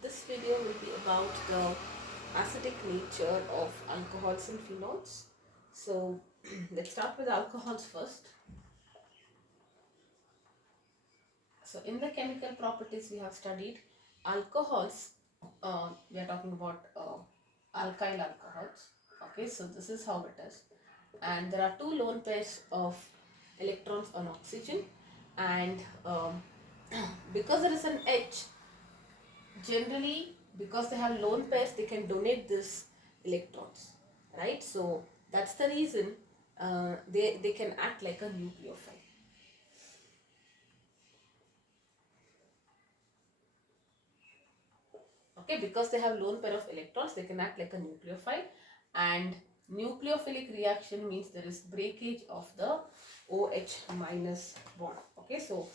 This video will be about the acidic nature of alcohols and phenols. So let's start with alcohols first. So in the chemical properties we have studied alcohols. We are talking about alkyl alcohols. Okay, so this is how it is, and there are two lone pairs of electrons on oxygen, and because there is an H, generally because they have lone pairs they can donate this electrons, right? So that's the reason they can act like a nucleophile. Okay, because they have lone pair of electrons they can act like a nucleophile, and nucleophilic reaction means there is breakage of the OH minus bond. Okay, so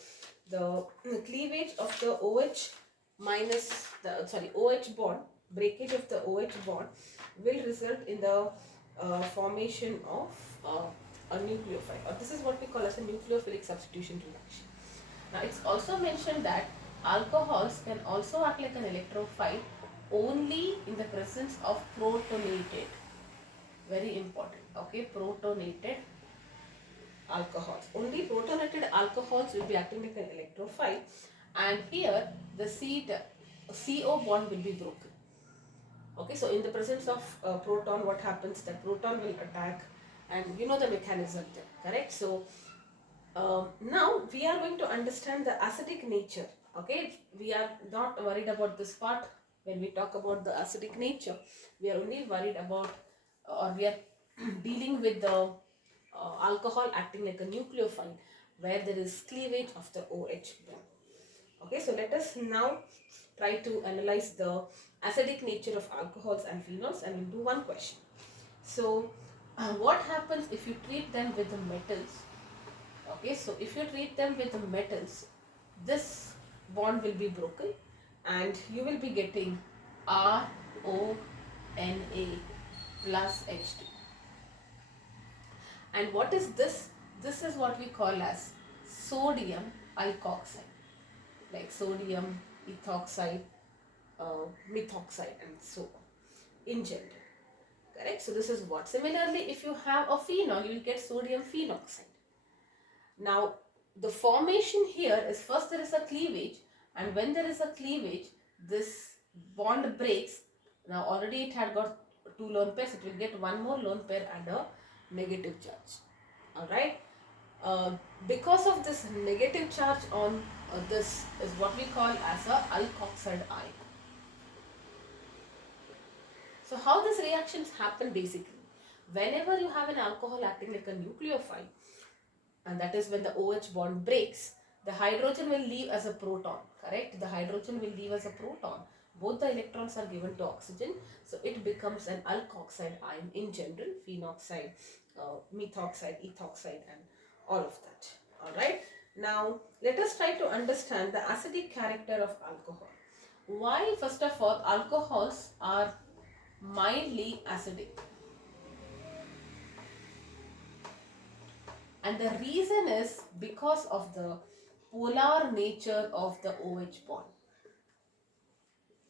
the cleavage of the OH minus the OH bond, breakage of the OH bond will result in the formation of a nucleophile, or this is what we call as a nucleophilic substitution reaction. Now it's also mentioned that alcohols can also act like an electrophile only in the presence of protonated, very important, okay, protonated alcohols. Only protonated alcohols will be acting like an electrophile, and here the CO bond will be broken. Okay, so in the presence of proton, what happens? The proton will attack, and you know the mechanism there, correct? So now we are going to understand the acidic nature. Okay, we are not worried about this part. When we talk about the acidic nature, we are only worried about, or we are dealing with the alcohol acting like a nucleophile where there is cleavage of the OH bond. Okay, so let us now try to analyze the acidic nature of alcohols and phenols, and we'll do one question. So what happens if you treat them with the metals? Okay, so if you treat them with the metals, this bond will be broken and you will be getting RONA plus H2. And what is this? This is what we call as sodium alkoxide, like sodium ethoxide, methoxide, and so on in general. Correct? So this is what. Similarly, if you have a phenol, you will get sodium phenoxide. Now, the formation here is first there is a cleavage, and when there is a cleavage, this bond breaks. Now, already it had got two lone pairs, it will get one more lone pair and a negative charge. Alright. Because of this negative charge on this is what we call as a alkoxide ion. So how these reactions happen basically? Whenever you have an alcohol acting like a nucleophile, and that is when the OH bond breaks, the hydrogen will leave as a proton, correct? The hydrogen will leave as a proton. Both the electrons are given to oxygen, so it becomes an alkoxide ion in general, phenoxide, methoxide, ethoxide, and all of that. Alright, now let us try to understand the acidic character of alcohol. Why, first of all, alcohols are mildly acidic? And the reason is because of the polar nature of the OH bond.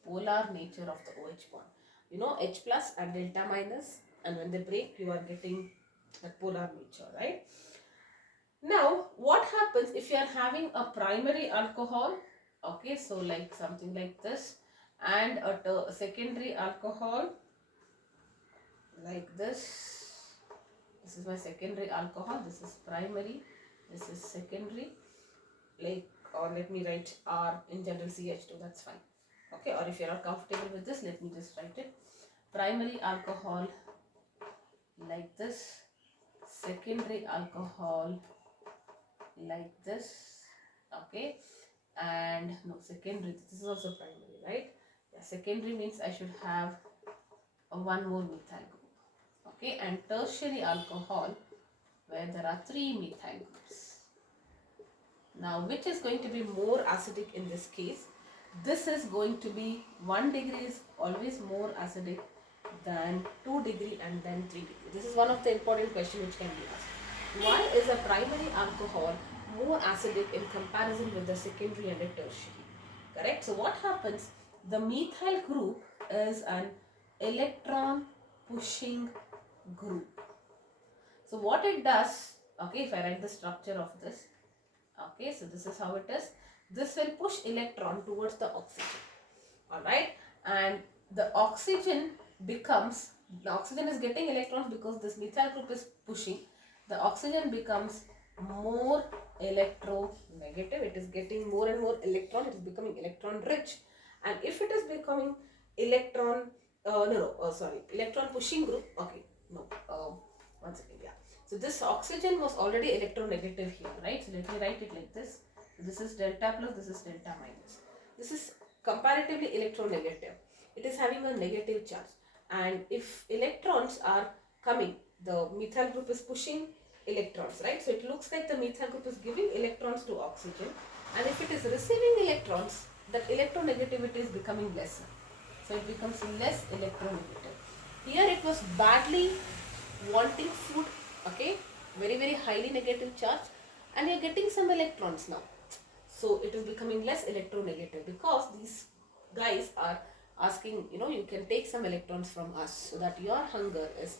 Polar nature of the OH bond. You know, H plus and delta minus, and when they break, you are getting that polar nature, right? Now, what happens if you are having a primary alcohol? Okay, so like something like this, and a secondary alcohol like this. This is my secondary alcohol, this is primary, this is secondary, like, or let me write R in general CH2, that's fine. Okay, or if you are not comfortable with this, let me just write it. Primary alcohol like this, secondary alcohol like this, okay, and no, secondary, this is also primary, right? Yeah, secondary means I should have one more methyl group. Okay, and tertiary alcohol where there are 3 methyl groups. Now, which is going to be more acidic in this case? This is going to be 1 degree is always more acidic than 2 degree and then 3 degree. This is one of the important questions which can be asked. Why is a primary alcohol more acidic in comparison with the secondary and the tertiary? Correct? So what happens the methyl group is an electron pushing group. So what it does, okay, if I write the structure of this, okay, so this is how it is. This will push electron towards the oxygen, alright, and the oxygen becomes, the oxygen is getting electrons because this methyl group is pushing, the oxygen becomes more electronegative, it is getting more and more electron, it is becoming electron rich, and if it is becoming electron, electron pushing group, okay, no, one second, yeah. So this oxygen was already electronegative here, right? So let me write it like this. So this is delta plus, this is delta minus. This is comparatively electronegative. It is having a negative charge. And if electrons are coming, the methyl group is pushing electrons, right? So it looks like the methyl group is giving electrons to oxygen. And if it is receiving electrons, that electronegativity is becoming lesser. So it becomes less electronegative. Here it was badly wanting food, okay, very highly negative charge, and you're getting some electrons now. So it is becoming less electronegative because these guys are asking, you can take some electrons from us so that your hunger is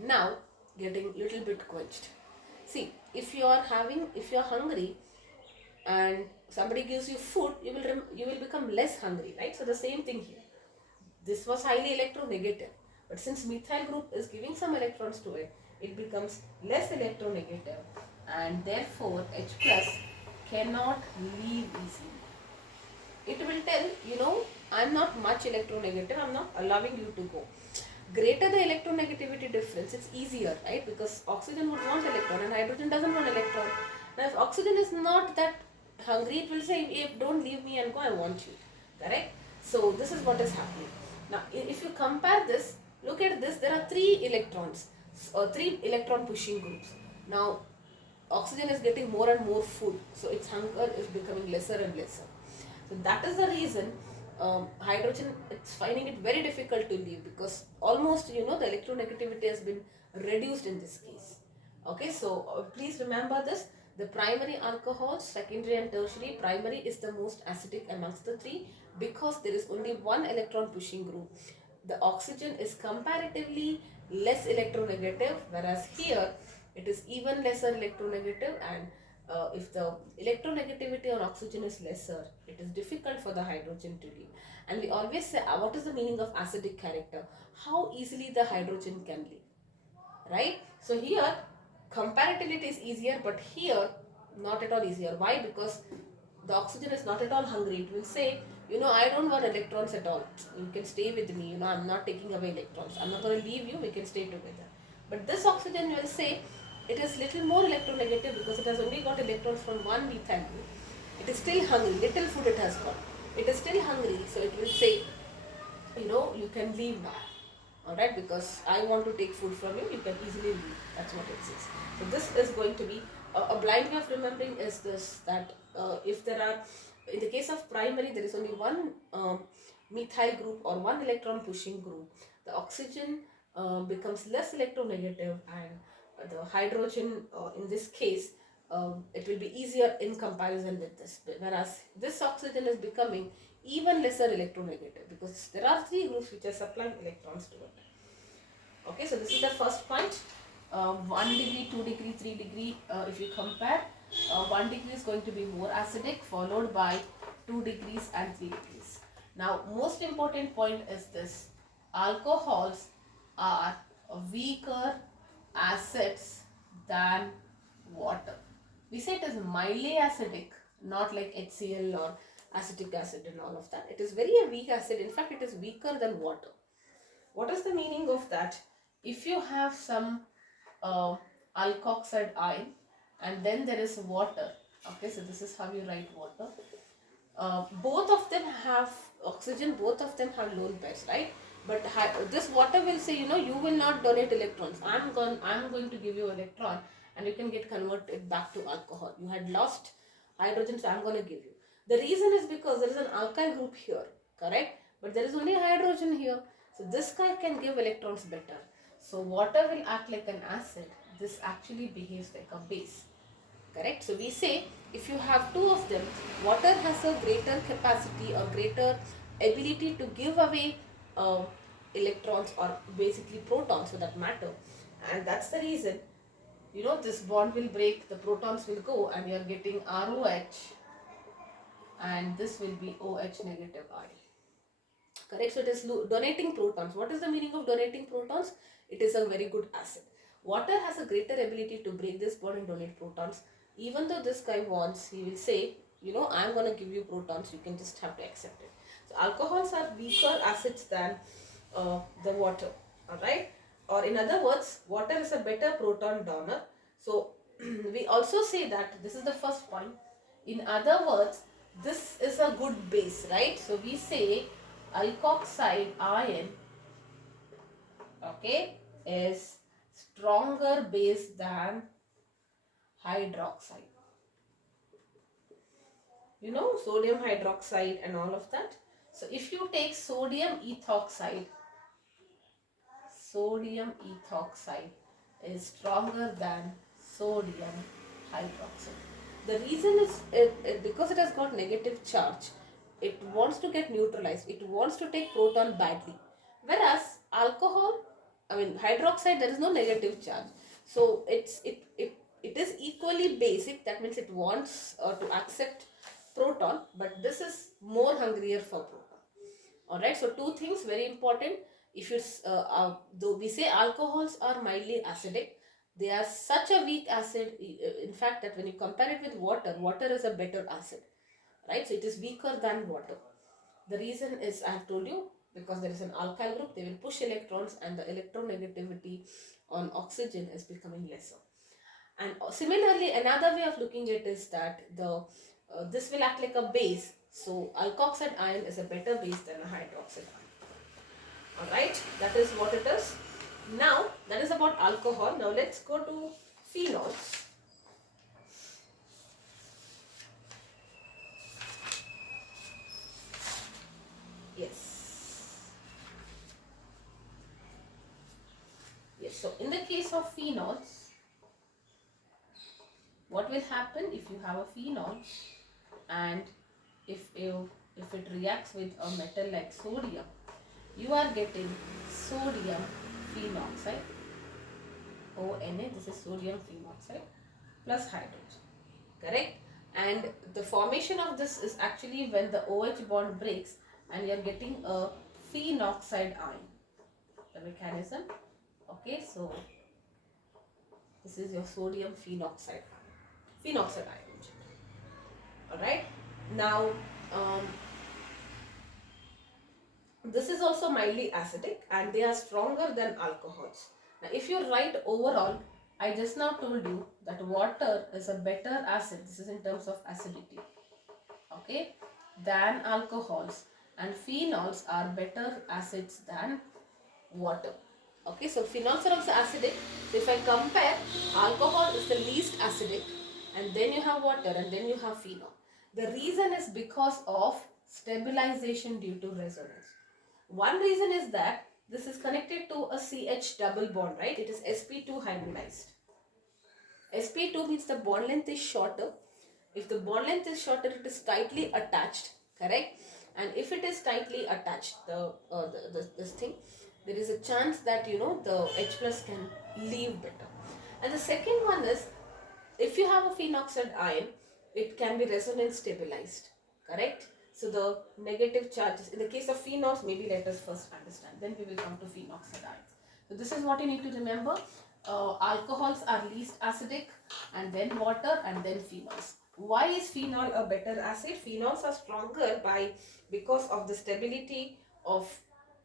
now getting little bit quenched. See, if you are hungry and somebody gives you food, you will become less hungry, right? So the same thing here. This was highly electronegative, but since methyl group is giving some electrons to it, it becomes less electronegative, and therefore H plus cannot leave easily. It will tell, I'm not much electronegative, I'm not allowing you to go. Greater the electronegativity difference, it's easier, right? Because oxygen would want electron and hydrogen doesn't want electron. Now if oxygen is not that hungry, it will say, hey, don't leave me and go, I want you. Correct? So this is what is happening. Now if you compare this, look at this, there are 3 electrons, or 3 electron pushing groups. Now oxygen is getting more and more food, so its hunger is becoming lesser and lesser. So that is the reason hydrogen, it's finding it very difficult to leave, because almost the electronegativity has been reduced in this case. Okay, so please remember this. The primary alcohols, secondary and tertiary, primary is the most acidic amongst the 3 because there is only 1 electron pushing group. The oxygen is comparatively less electronegative, whereas here it is even lesser electronegative, and if the electronegativity on oxygen is lesser, it is difficult for the hydrogen to leave. And we always say, what is the meaning of acidic character? How easily the hydrogen can leave, right? So here comparatively it is easier, but here not at all easier. Why? Because the oxygen is not at all hungry. It will say, I don't want electrons at all, you can stay with me, I'm not taking away electrons, I'm not going to leave you, we can stay together. But this oxygen will say it is little more electronegative because it has only got electrons from 1 methyl group. It is still hungry, little food it has got, it is still hungry, so it will say, you can leave now. Alright, because I want to take food from you, you can easily leave. That's what it says. So this is going to be a blind way of remembering is this, that if there are, in the case of primary, there is only 1 methyl group or 1 electron pushing group. The oxygen becomes less electronegative, and the hydrogen, in this case, it will be easier in comparison with this. Whereas this oxygen is becoming even lesser electronegative because there are 3 groups which are supplying electrons to it. Okay, so this is the first point. 1 degree, 2 degree, 3 degree, if you compare, 1 degree is going to be more acidic, followed by 2 degrees and 3 degrees. Now most important point is this: alcohols are weaker acids than water. We say it is mildly acidic, not like HCl or acetic acid and all of that. It is very a weak acid. In fact, it is weaker than water. What is the meaning of that? If you have some alkoxide ion and then there is water, okay, so this is how you write water. Both of them have oxygen, both of them have lone pairs, right? But this water will say, you will not donate electrons. I'm going to give you electron, and you can get converted back to alcohol. You had lost hydrogen, so I'm going to give you. The reason is because there is an alkyl group here, correct? But there is only hydrogen here. So this guy can give electrons better. So water will act like an acid. This actually behaves like a base. Correct? So we say if you have 2 of them, water has a greater capacity or greater ability to give away uh, electrons, or basically protons for that matter. And that's the reason, this bond will break, the protons will go, and you are getting ROH, and this will be OH negative ion. Correct? So it is donating protons. What is the meaning of donating protons? It is a very good acid. Water has a greater ability to break this bond and donate protons. Even though this guy wants, he will say, I'm going to give you protons, you can just have to accept it. So alcohols are weaker acids than the water. Alright? Or in other words, water is a better proton donor. So we also say that this is the first point. In other words, this is a good base, right? So we say alkoxide ion, okay, is stronger base than hydroxide. Sodium hydroxide and all of that. So if you take sodium ethoxide is stronger than sodium hydroxide. The reason is because it has got negative charge, it wants to get neutralized, it wants to take proton badly. Whereas alcohol, hydroxide, there is no negative charge. So it is equally basic, that means it wants to accept proton, but this is more hungrier for proton. Alright, so two things very important. If it's though we say alcohols are mildly acidic, they are such a weak acid, in fact, that when you compare it with water is a better acid, right? So it is weaker than water. The reason is, I have told you, because there is an alkyl group, they will push electrons, and the electronegativity on oxygen is becoming lesser. And similarly, another way of looking at it is that this will act like a base. So alkoxide ion is a better base than a hydroxide ion. Alright, that is what it is. Now, that is about alcohol. Now let's go to phenols. Yes. Yes, so in the case of phenols, what will happen if you have a phenol, and if it reacts with a metal like sodium, you are getting sodium phenoxide, ONA, this is sodium phenoxide plus hydrogen, correct? And the formation of this is actually when the OH bond breaks and you are getting a phenoxide ion, the mechanism. Okay, so this is your sodium phenoxide ion. Alright, now this is also mildly acidic, and they are stronger than alcohols. Now if you write overall, I just now told you that water is a better acid, this is in terms of acidity, okay, than alcohols, and phenols are better acids than water. Okay, so phenols are also acidic. So if I compare, alcohol is the least acidic, and then you have water, and then you have phenol. The reason is because of stabilization due to resonance. One reason is that this is connected to a CH double bond, right? It is sp2 hybridized. sp2 means the bond length is shorter. If the bond length is shorter, it is tightly attached, correct? And if it is tightly attached, this thing, there is a chance that the H plus can leave better. And the second one is, if you have a phenoxide ion, it can be resonance stabilized, correct? So the negative charges, in the case of phenols, maybe let us first understand, then we will come to phenoxide ions. So this is what you need to remember. Alcohols are least acidic, and then water, and then phenols. Why is phenol a better acid? Phenols are stronger because of the stability of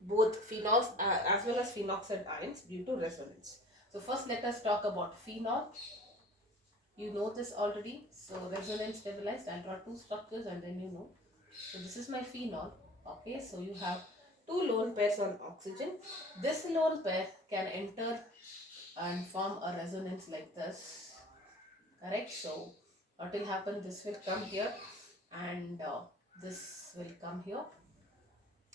both phenols as well as phenoxide ions due to resonance. So first let us talk about phenol. You know this already. So resonance stabilized. I'll draw two structures and then you know. So this is my phenol. Okay, so you have two lone pairs on oxygen. This lone pair can enter and form a resonance like this. Correct? So what will happen? This will come here, and this will come here,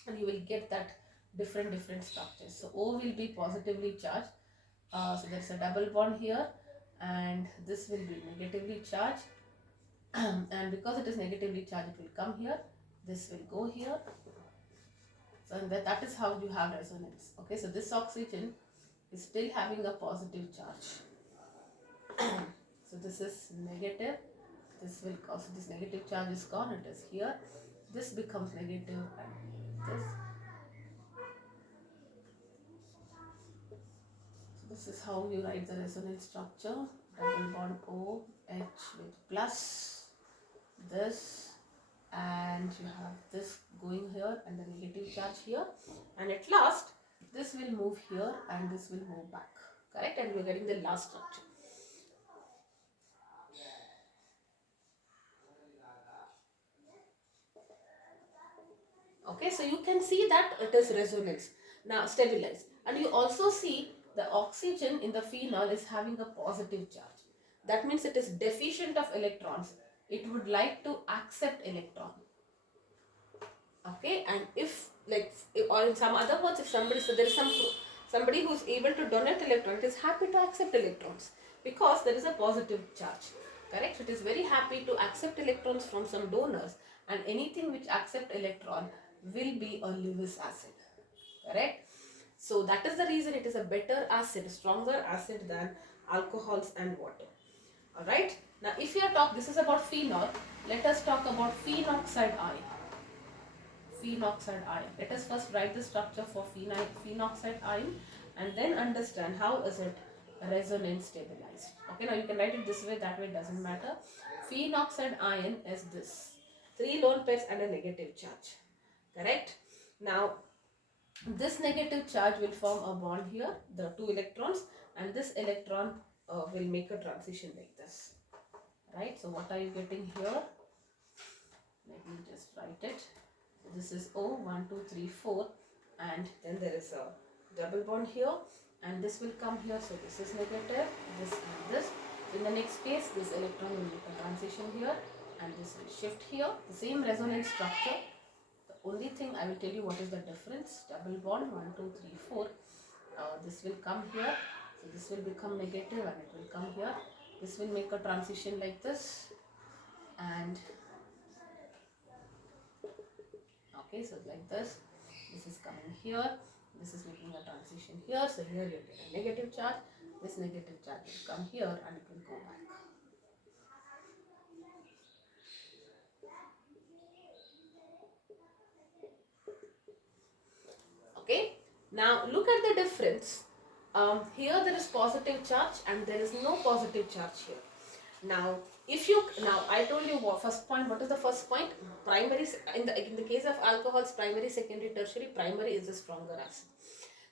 and you will get that different structures. So O will be positively charged. So there is a double bond here, and this will be negatively charged. And because it is negatively charged, it will come here. This will go here, So that is how you have resonance. Okay, so this oxygen is still having a positive charge. So this is negative. This will cause this negative charge is gone. It is here. This becomes negative and this. So this is how you write the resonance structure. Double bond OH with plus this, and you have this going here and the negative charge here, and at last this will move here and this will move back, correct, and we are getting the last structure. Okay, so you can see that it is resonance now stabilized, and you also see the oxygen in the phenol is having a positive charge. That means it is deficient of electrons. It would like to accept electron. Okay, and if like or in some other words, if somebody, so there is somebody who is able to donate electron, it is happy to accept electrons because there is a positive charge, correct. So it is very happy to accept electrons from some donors, and anything which accept electron will be a Lewis acid, correct. So that is the reason it is a better acid, stronger acid than alcohols and water. All right, now if you are talk, this is about phenol, let us talk about phenoxide ion. Phenoxide ion. Let us first write the structure for phenoxide ion and then understand how is it resonance stabilized. Okay, now you can write it this way, that way, it doesn't matter. Phenoxide ion is this. 3 lone pairs and a negative charge. Correct? Now, this negative charge will form a bond here, the 2 electrons, and this electron will make a transition like this. Right? So, what are you getting here? Let me just write it. This is O, 1, 2, 3, 4, and then there is a double bond here, and this will come here. So this is negative, this and this. In the next case, this electron will make a transition here, and this will shift here. The same resonance structure. The only thing I will tell you what is the difference. Double bond 1, 2, 3, 4. This will come here. So this will become negative, and it will come here. This will make a transition like this, and okay, so like this is coming here, this is making a transition here, so here you get a negative charge, this negative charge will come here and it will go back. Okay, now look at the difference. Here there is positive charge and there is no positive charge here. Now, I told you first point. What is the first point? Primary, in the case of alcohols, primary, secondary, tertiary. Primary is the stronger acid.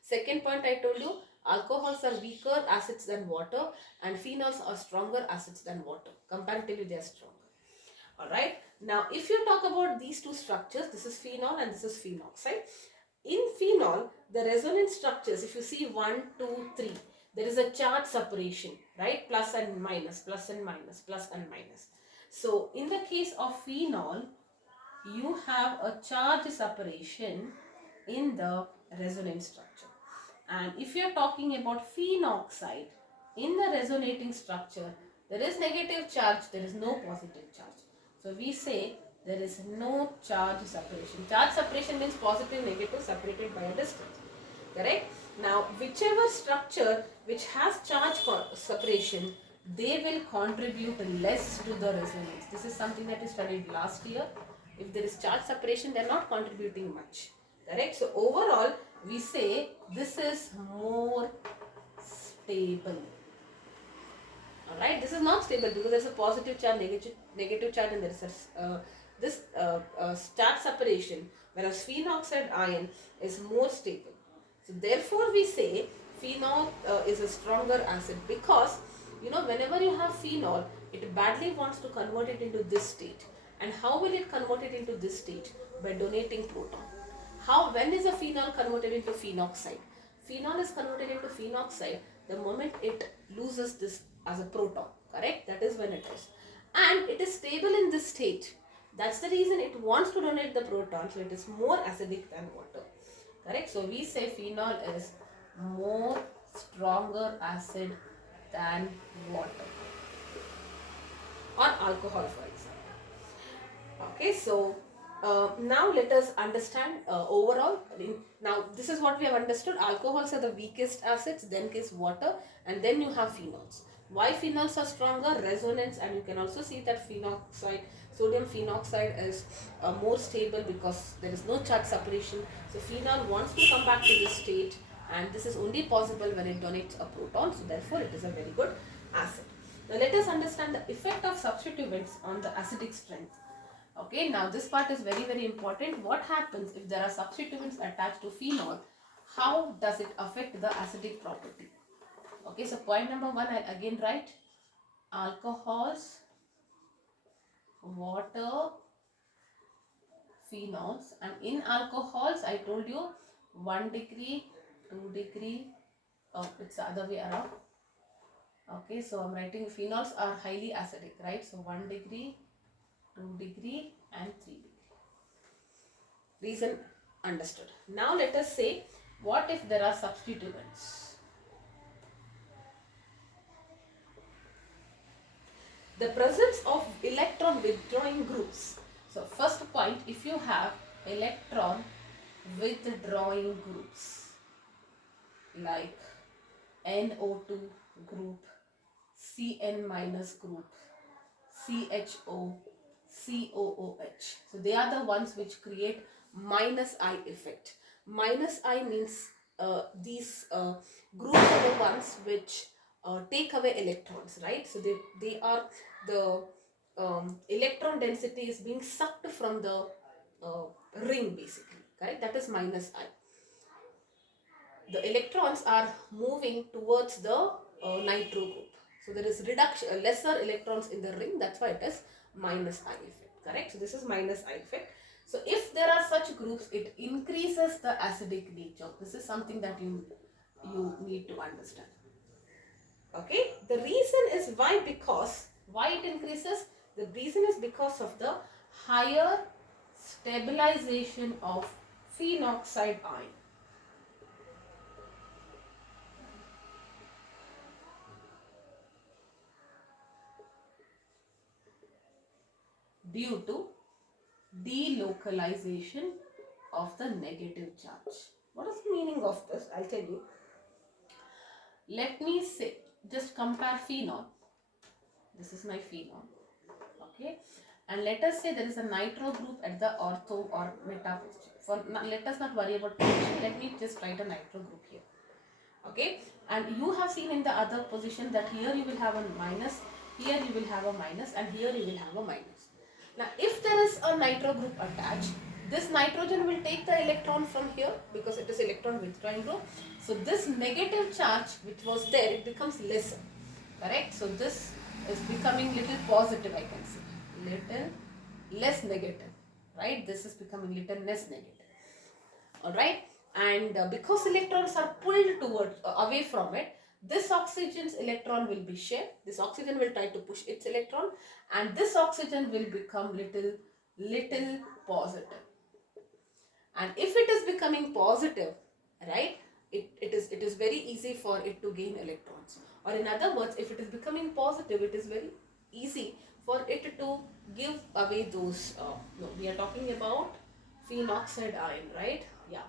Second point, I told you alcohols are weaker acids than water, and phenols are stronger acids than water. Comparatively, they are stronger. All right. Now, if you talk about these two structures, this is phenol and this is phenoxide. In phenol, the resonance structures, if you see 1, 2, 3, there is a charge separation, right? Plus and minus, plus and minus, plus and minus. So, in the case of phenol, you have a charge separation in the resonance structure. And if you are talking about phenoxide, in the resonating structure, there is negative charge, there is no positive charge. So we say there is no charge separation. Charge separation means positive, negative separated by a distance. Correct? Now, whichever structure which has charge separation, they will contribute less to the resonance. This is something that is studied last year. If there is charge separation, they are not contributing much. Correct? So, overall, we say this is more stable. Alright, this is not stable because there is a positive charge, negative charge, and there is charge separation, whereas phenoxide ion is more stable. So therefore we say phenol is a stronger acid because whenever you have phenol, it badly wants to convert it into this state. And how will it convert it into this state? By donating proton. When is a phenol converted into phenoxide? Phenol is converted into phenoxide the moment it loses this as a proton, correct? That is when it is. And it is stable in this state. That's the reason it wants to donate the proton, so it is more acidic than water, correct? So we say phenol is more stronger acid than water or alcohol, for example. Okay, so Now let us understand overall. Now this is what we have understood. Alcohols are the weakest acids, then is water, and then you have phenols. Why phenols are stronger? Resonance, and you can also see that phenoxide, sodium phenoxide is more stable because there is no charge separation. So phenol wants to come back to this state, and this is only possible when it donates a proton. So therefore it is a very good acid. Now let us understand the effect of substituents on the acidic strength. Okay, now this part is very important. What happens if there are substituents attached to phenol? How does it affect the acidic property? Okay, so point number 1, I'll again write alcohols, water, phenols, and in alcohols I told you 1 degree, 2 degree, oh it's the other way around. Okay, so I'm writing phenols are highly acidic, right? So 1 degree, 2 degree and 3 degree. Reason understood. Now let us say, what if there are substituents? The presence of electron withdrawing groups. So first point, if you have electron withdrawing groups like NO2 group, Cn minus group, CHO, COOH. So they are the ones which create minus I effect. Minus I means these groups are the ones which take away electrons, right? So they are the electron density is being sucked from the ring basically, correct? That is minus I. The electrons are moving towards the nitro group. So there is reduction, lesser electrons in the ring. That's why it is minus I effect. Correct? So this is minus I effect. So if there are such groups, it increases the acidic nature. This is something that you need to understand. Okay? The reason is why? Because why it increases? The reason is because of the higher stabilization of phenoxide ion. Due to delocalization of the negative charge. What is the meaning of this? I'll tell you. Let me say, just compare phenol. This is my phenol. Okay. And let us say there is a nitro group at the ortho or meta position. Let us not worry about position. Let me just write a nitro group here. Okay. And you have seen in the other position that here you will have a minus, here you will have a minus, and here you will have a minus. Now, if there is a nitro group attached, this nitrogen will take the electron from here because it is electron withdrawing group. So, this negative charge which was there, it becomes lesser. Correct? So, this is becoming little positive, I can say. Little less negative. Right? This is becoming little less negative. Alright? And because electrons are pulled towards, away from it, this oxygen's electron will be shared. This oxygen will try to push its electron, and this oxygen will become little positive. And if it is becoming positive, right, it is very easy for it to gain electrons. Or in other words, if it is becoming positive, it is very easy for it to give away those. No, we are talking about phenoxide ion, right? Yeah.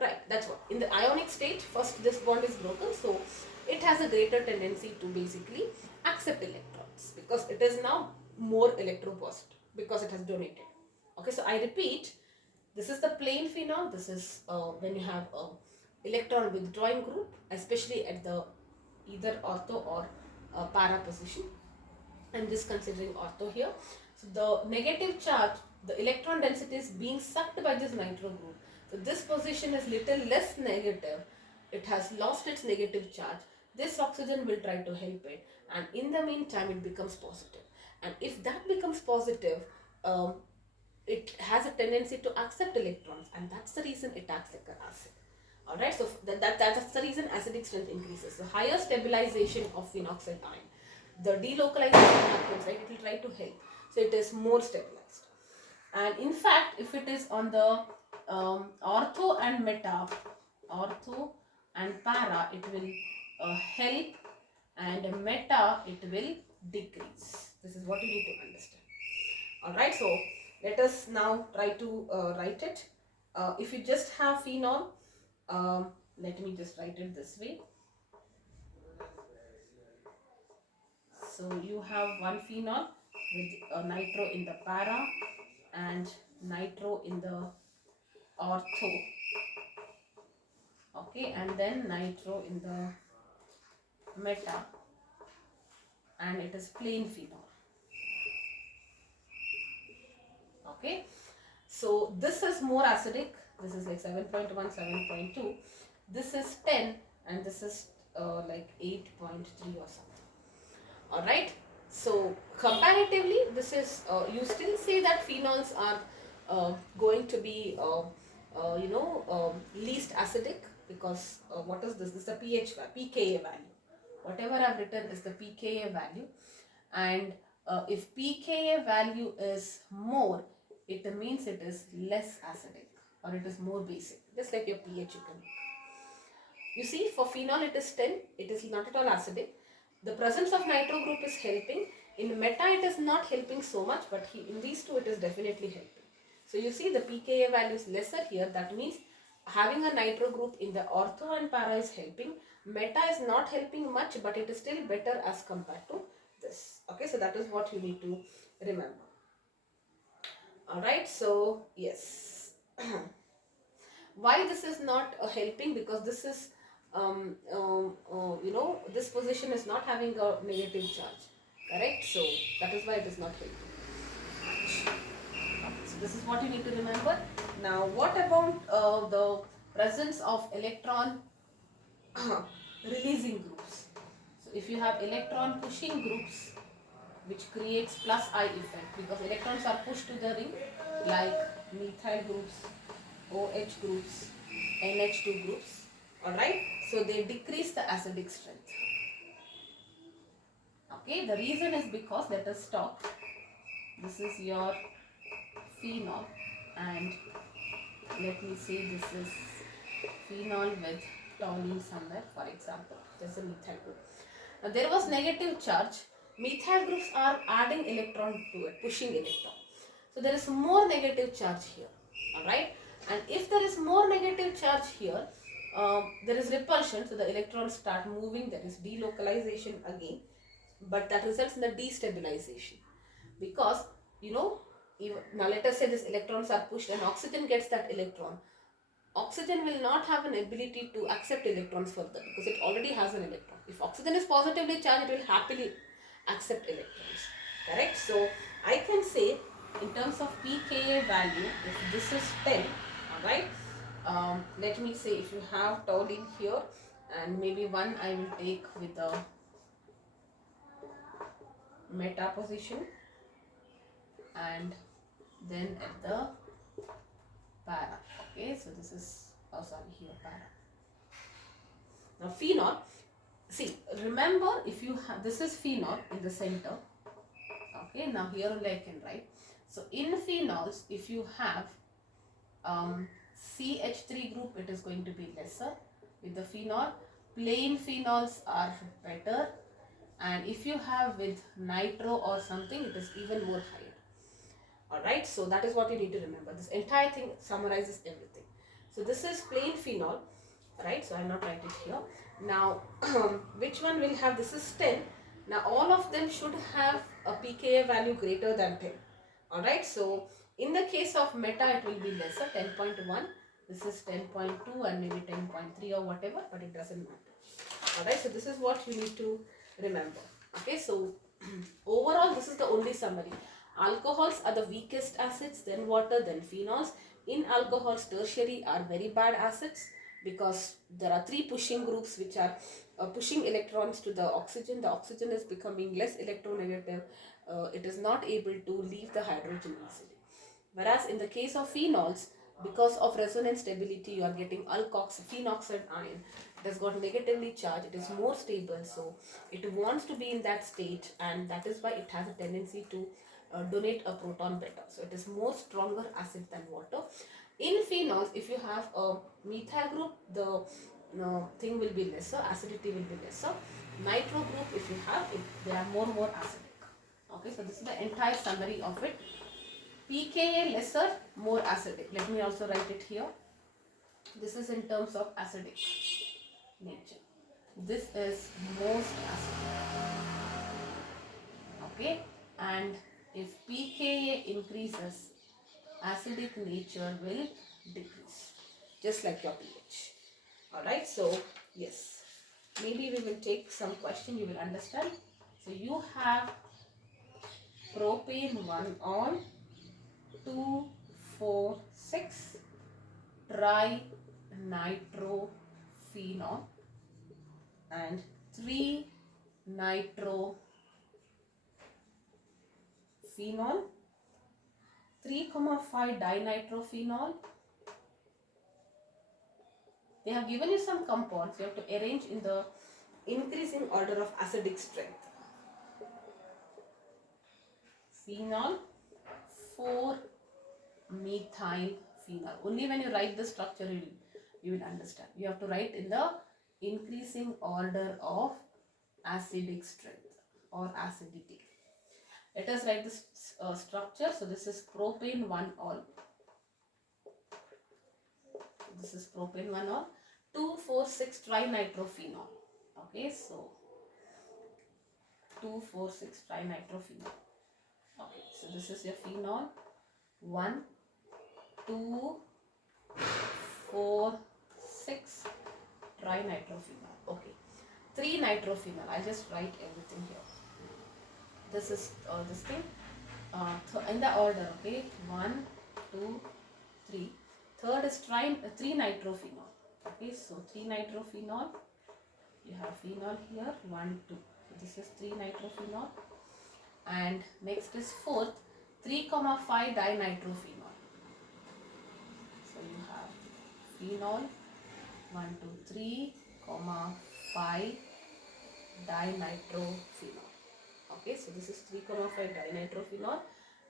Right, that's what. In the ionic state, first this bond is broken, so it has a greater tendency to basically accept electrons because it is now more electropositive because it has donated. Okay, so I repeat, this is the plain phenol. This is when you have a electron withdrawing group, especially at the either ortho or para position. I'm just considering ortho here. So the negative charge, the electron density is being sucked by this nitro group. So this position is little less negative. It has lost its negative charge. This oxygen will try to help it, and in the meantime it becomes positive. And if that becomes positive, it has a tendency to accept electrons, and that's the reason it acts like an acid. Alright, so that's the reason acidic strength increases. So higher stabilization of phenoxide ion. The delocalization happens, right? It will try to help. So it is more stabilized. And in fact, if it is on the ortho and meta, ortho and para, it will help, and meta, it will decrease. This is what you need to understand. Alright, so let us now try to write it. If you just have phenol, let me just write it this way. So you have one phenol with nitro in the para and nitro in the ortho, okay, and then nitro in the meta, and it is plain phenol. Okay, so this is more acidic. This is like 7.1, 7.2. This is 10 and this is like 8.3 or something. Alright, so comparatively this is, you still say that phenols are going to be least acidic, because what is this? This is a pKa value. Whatever I've written is the pKa value, and if pKa value is more, it means it is less acidic or it is more basic, just like your pH you can. You see, for phenol it is 10, it is not at all acidic. The presence of nitro group is helping. In meta it is not helping so much, but in these two it is definitely helping. So you see the pKa value is lesser here. That means having a nitro group in the ortho and para is helping. Meta is not helping much, but it is still better as compared to this. Okay, so that is what you need to remember. Alright, so yes. Why this is not helping? Because this is this position is not having a negative charge, correct? So that is why it is not helping. Okay, so this is what you need to remember. Now what about the presence of electron releasing groups? So if you have electron pushing groups, which creates plus I effect, because electrons are pushed to the ring, like methyl groups, OH groups, NH2 groups. Alright, so they decrease the acidic strength. Okay, the reason is because, let us talk. This is your phenol, and let me say this is phenol with toluene somewhere, for example. There's a methyl group. Now there was negative charge. Methyl groups are adding electron to it, pushing electron. So there is more negative charge here. Alright, and if there is more negative charge here, there is repulsion, so the electrons start moving, there is delocalization again, but that results in the destabilization, because now let us say these electrons are pushed and oxygen gets that electron. Oxygen will not have an ability to accept electrons further, because it already has an electron. If oxygen is positively charged, it will happily accept electrons, correct? So I can say, in terms of pKa value, if this is 10, alright, let me say if you have toluene here, and maybe one I will take with the meta position, and then at the para. Okay, so this is, oh sorry, here para. Now phenol, see, remember, if you have, this is phenol in the center. Okay, now here only I can write. So in phenols, if you have CH3 group, it is going to be lesser with the phenol. Plain phenols are better, and if you have with nitro or something, it is even more higher. Alright, so that is what you need to remember. This entire thing summarizes everything. So this is plain phenol, right? So I will not write it here. Now which one will have, this is 10. Now all of them should have a pKa value greater than 10. Alright, so in the case of meta it will be lesser, 10.1. This is 10.2 and maybe 10.3 or whatever, but it doesn't matter. Alright, so this is what you need to remember. Okay, so overall this is the only summary. Alcohols are the weakest acids, then water, then phenols. In alcohols, tertiary are very bad acids, because there are 3 pushing groups which are pushing electrons to the oxygen. The oxygen is becoming less electronegative. It is not able to leave the hydrogen easily. Whereas in the case of phenols, because of resonance stability, you are getting phenoxide ion. It has got negatively charged, it is more stable, so it wants to be in that state, and that is why it has a tendency to donate a proton better. So it is more stronger acid than water. In phenols, if you have a methyl group, the thing will be lesser, acidity will be lesser. Nitro group, if you have it, they are more acidic. Okay, so this is the entire summary of it. pKa lesser, more acidic. Let me also write it here. This is in terms of acidic nature. This is most acidic. Okay, and if pKa increases, acidic nature will decrease, just like your pH. Alright, so yes, maybe we will take some question, you will understand. So you have propane 1-ol 2,4,6 trinitrophenol and 3-nitrophenol, 3,5 dinitrophenol. They have given you some compounds. You have to arrange in the increasing order of acidic strength. Phenol, 4-methyl phenol. Only when you write the structure you will understand. You have to write in the increasing order of acidic strength or acidity. Let us write this structure. So this is propane 1-ol. This is propane 1-ol 2,4,6 trinitrophenol. Okay, so 2,4,6 trinitrophenol. Okay, so this is your phenol 1, 2, 4, 6 trinitrophenol. Okay, 3-nitrophenol. I'll just write everything here. This is this thing in the order. Okay, 1, 2, 3. Third is 3-nitrophenol. Okay, so 3-nitrophenol. You have phenol here 1, 2. So this is 3-nitrophenol. And next is fourth 3,5 dinitrophenol. So you have phenol 1, 2, 3,5 dinitrophenol. Okay, so this is 3,5 dinitrophenol,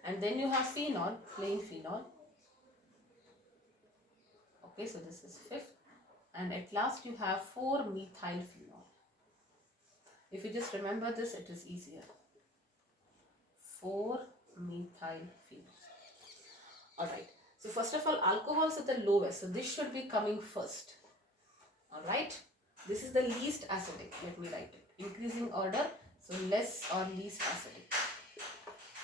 and then you have phenol, plain phenol. Okay, so this is fifth, and at last you have 4-methyl phenol. If you just remember this, it is easier. 4-methyl phenol. Alright, so first of all, alcohols are the lowest, so this should be coming first. Alright, this is the least acidic. Let me write it. Increasing order, so less or least acidic.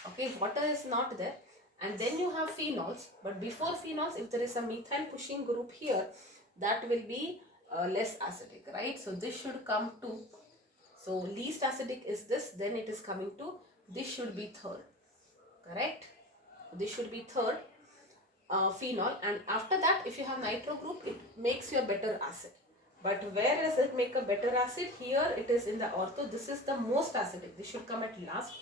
Okay, water is not there. And then you have phenols, but before phenols, if there is a methyl pushing group here, that will be less acidic, right? So this should come to, so least acidic is this, then it is coming to, this should be third, correct? This should be third, phenol, and after that, if you have nitro group, it makes you a better acid. But where does it make a better acid? Here it is in the ortho. This is the most acidic. This should come at last.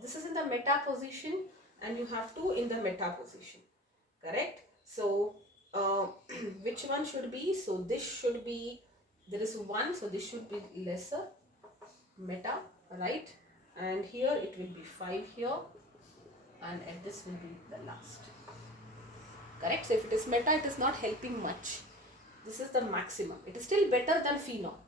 This is in the meta position, and you have 2 in the meta position, correct? So which one should be? So this should be, there is 1, so this should be lesser, meta, right? And here it will be 5 here, and at this will be the last, correct? So if it is meta, it is not helping much. This is the maximum. It is still better than phenol,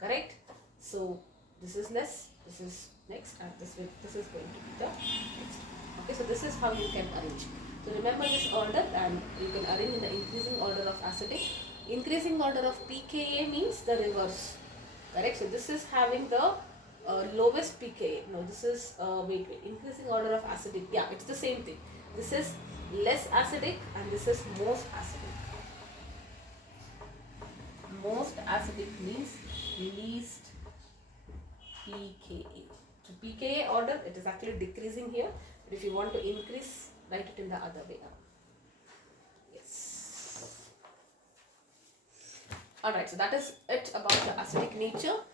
correct? So this is less, this is next, and this is going to be the next. Okay, so this is how you can arrange. So remember this order, and you can arrange in the increasing order of acidic. Increasing order of pKa means the reverse, correct? So this is having the lowest pKa. No, this is wait. Increasing order of acidic. Yeah, it's the same thing. This is less acidic, and this is most acidic. Most acidic means least pKa. So pKa order, it is actually decreasing here. But if you want to increase, write it in the other way around. Yes. Alright, so that is it about the acidic nature.